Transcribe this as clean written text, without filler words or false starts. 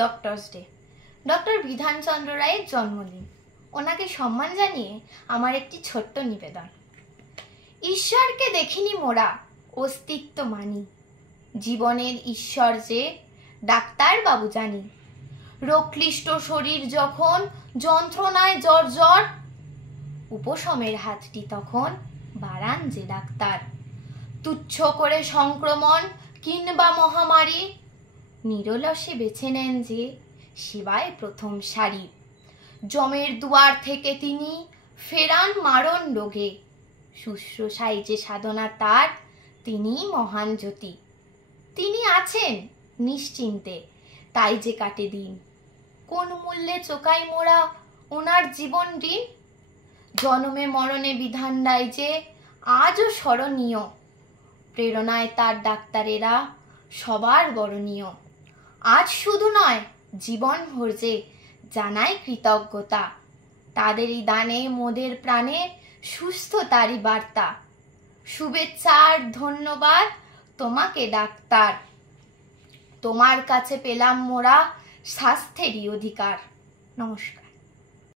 Doctors day, doctor Bidhanchandra রায়ের জন্মদিন। ওনাকে সম্মান জানিয়ে আমার একটি ছোট্ট নিবেদন। ঈশ্বরকে দেখিনি মোরা, অস্তিত্ব মানি, জীবনের ঈশ্বর যে ডাক্তার বাবু জানি। রোগক্লিষ্ট শরীর যখন যন্ত্রণায় জর্জর, উপশমের হাতটি তখন বাড়ান যে ডাক্তার। তুচ্ছ করে সংক্রমণ কিংবা মহামারী, নিরলসে বেছে নেন যে সেবায় প্রথম সারি। যমের দুয়ার থেকে তিনি ফেরান মারণ রোগে, শুশ্রূষায় যে সাধনা তার, তিনিই মহান জ্যোতি। তিনি আছেন নিশ্চিন্তে, তাই যে কাটে দিন। কোন মূল্যে চোকাই মোরা ওনার জীবন ঋণ? জনমে মরণে বিধান দেয় যে আজও স্মরণীয়, প্রেরণায় তার ডাক্তারেরা সবার বরণীয়। আজ শুধু নয়, জীবন ভর যে জানাই কৃতজ্ঞতা, তাদেরই দানে মোদের প্রাণে সুস্থতারই বার্তা। শুভেচ্ছা আর ধন্যবাদ তোমাকে ডাক্তার, তোমার কাছে পেলাম মোরা স্বাস্থ্যেরই অধিকার। নমস্কার।